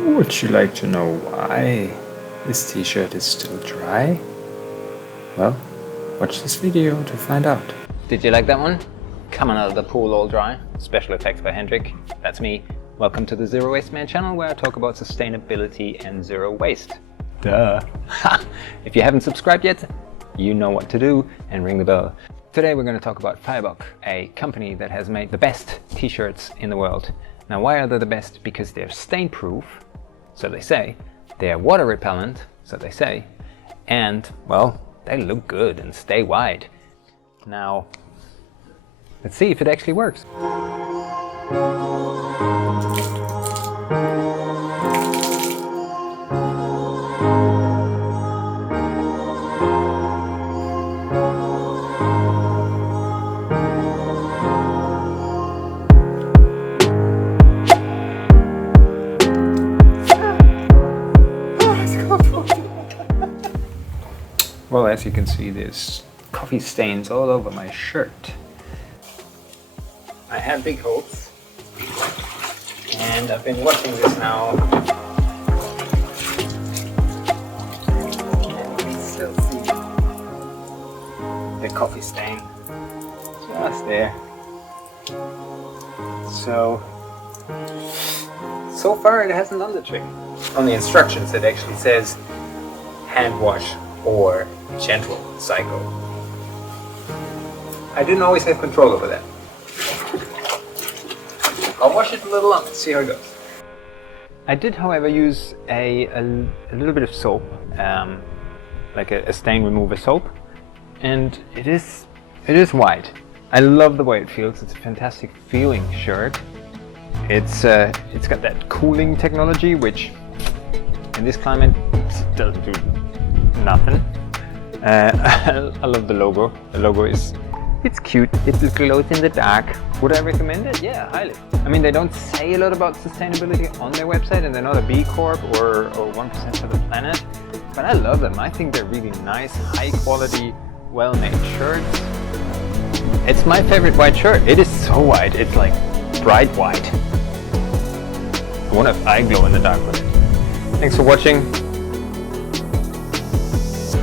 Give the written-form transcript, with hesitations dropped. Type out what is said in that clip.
Would you like to know why this t-shirt is still dry? Well, watch this video to find out. Did you like that one? Coming out of the pool all dry. Special effects by Hendrik. That's me. Welcome to the Zerowasteman channel, where I talk about sustainability and zero waste. Duh. If you haven't subscribed yet, you know what to do and ring the bell. Today we're going to talk about Fioboc, a company that has made the best t-shirts in the world. Now, why are they the best? Because they're stain-proof, so they say. They're water repellent, so they say. And, well, they look good and stay wide. Now, let's see if it actually works. Well, as you can see, there's coffee stains all over my shirt. I had big hopes, and I've been watching this now. And you can still see the coffee stain just there. So far it hasn't done the trick. On the instructions it actually says hand wash or gentle cycle. I didn't always have control over that. I'll wash it a little and see how it goes. I did, however, use a little bit of soap, like a stain remover soap, and it is white. I love the way it feels. It's a fantastic feeling shirt. It's got that cooling technology, which in this climate doesn't do nothing. I love the logo. The logo it's cute. It glows in the dark. Would I recommend it? Yeah, highly. I mean, they don't say a lot about sustainability on their website, and they're not a B Corp or 1% for the planet, but I love them. I think they're really nice, high quality, well-made shirts. It's my favorite white shirt. It is so white. It's like bright white. I wonder if I glow in the dark with it. Thanks for watching.